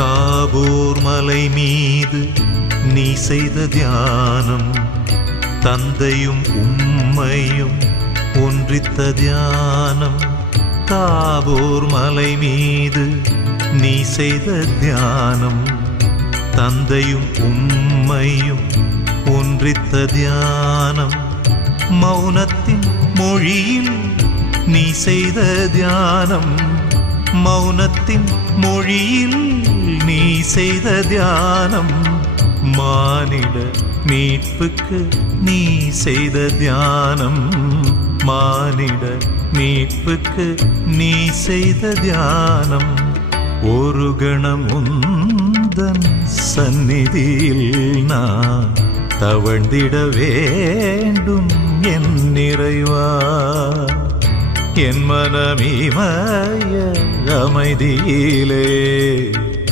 தாபோர் மலை மீது நீ செய்த தியானம், தந்தையும் உம்மையும் ஒன்றித்த தியானம். தாபோர் மலை மீது நீ செய்த தியானம், தந்தையும் உம்மையும் ஒன்றித்த தியானம். மௌனத்தின் மொழியில் நீ செய்த தியானம், மௌனத்தின் மொழியில் நீ செய்த தியானம். மானிட மீட்புக்கு நீ செய்த தியானம், மானிட மீட்புக்கு நீ செய்த தியானம். ஒரு கணம் உந்தன் சந்நிதியில் நான் தவழ்ந்திட வேண்டும் என் நிறைவா. என் மனமிமய அமைதியிலே